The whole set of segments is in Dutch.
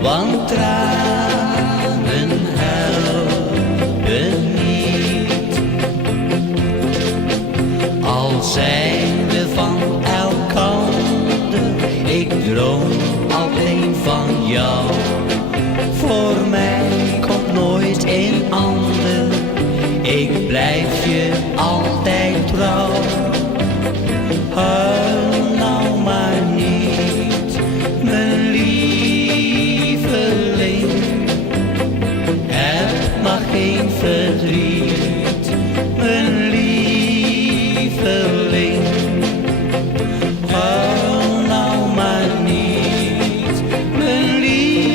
want tranen helpen niet. Al zijn we van elkander, ik droom alleen van jou. Voor mij komt nooit een ander, ik blijf je altijd trouw. Huil nou maar niet, mijn lieveling. Heb maar geen verdriet, mijn lieveling. Huil nou maar niet, mijn lieveling.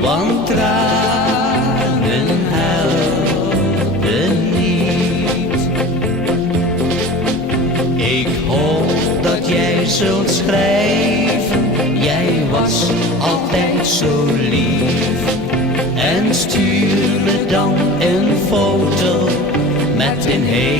Want tranen helpen niet. Ik hoop dat jij zult schrijven, jij was altijd zo lief. En stuur me dan een foto met een heel